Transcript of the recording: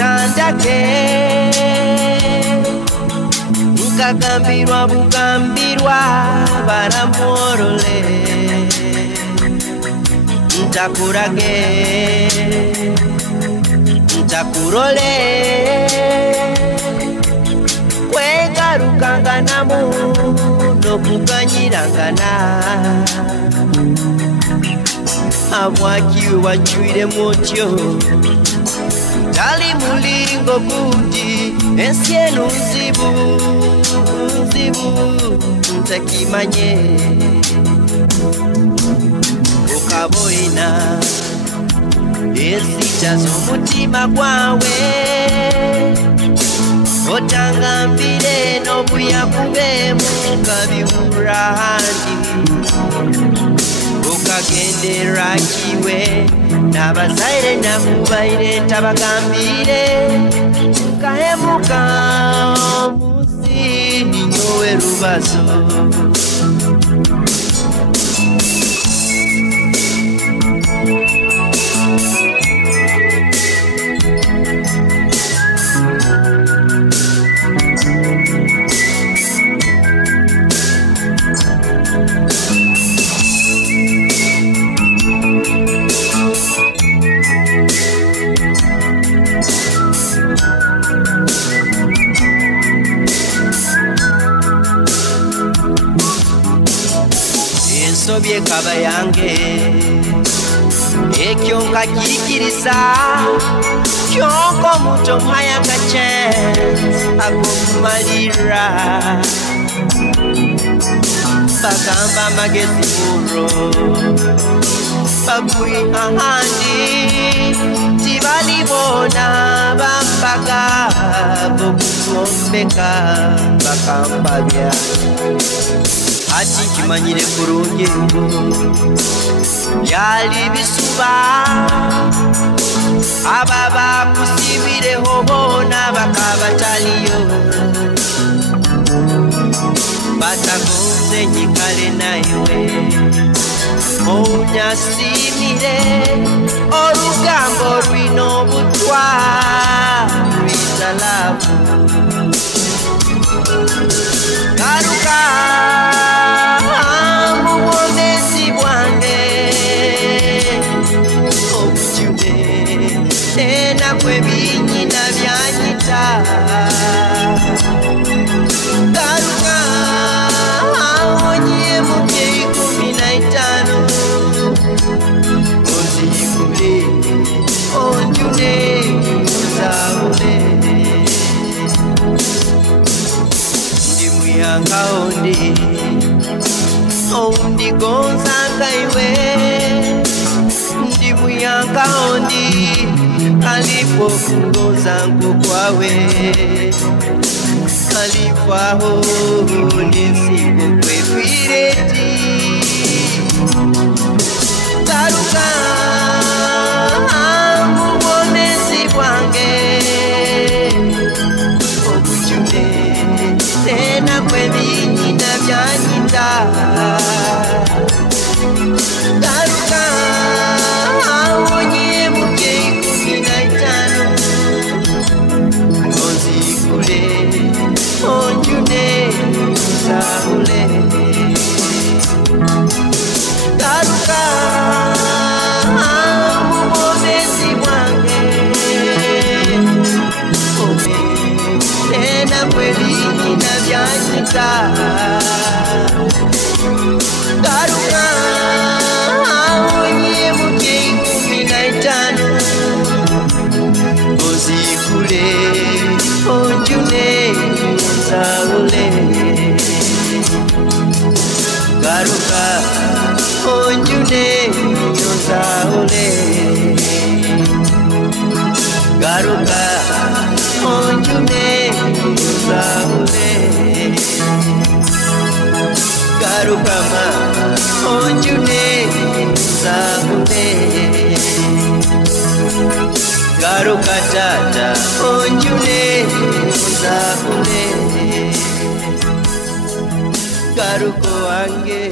mutandake nkagambirwa bugambirwa baramworole ntakurage ntakurole wegarukanganamu nokuganyirangana abwakiwe wachwire mutyo tali mulingo kuti ensienu nzibu ntakimanye ukaboina esita z'omutima gwawe otangambire n'obuyakubemu kabiwura handi ukagendera kiwe n'abazaire namubaire ntabagambire kahemuka musi ninyowe rubazo ensobye kaba yange ekyo nkakirikiriza kyonko omuntu omuhaye akachance akokumalira bagamba amagezi muro bagwi ahandi tibalibona bambaga bokusombeka bakambabya ati kimanyire kurungi yali bisuba ababa kusibireho bona bakabataliyo batagonze nyikale naiwe onyasimire orugambo rwino butwa rwitalavu garuka mubonezi bwange obujude tena kwebinyina byanyita garuka onye mubyeyi 15 onzikule onjune zaule ndimuyanga ondi gonzanga iwe ndimuyanga ondi alipo kungozangu kwawe alifaho nisiko kwefireti garuka mubonezi bwange obujude tena kwebinyina byanyita garuka onye mubyeyi 15 onzikule onjune zaule garuka mubonezi bwange tena kwebinyina byanyita garuka onye mubyeyi 15 ozikule onjune zaule garuka onjune zaule garuka onjune zaule garuka ma onjune zaule garuka tata onjune zaule garuko wange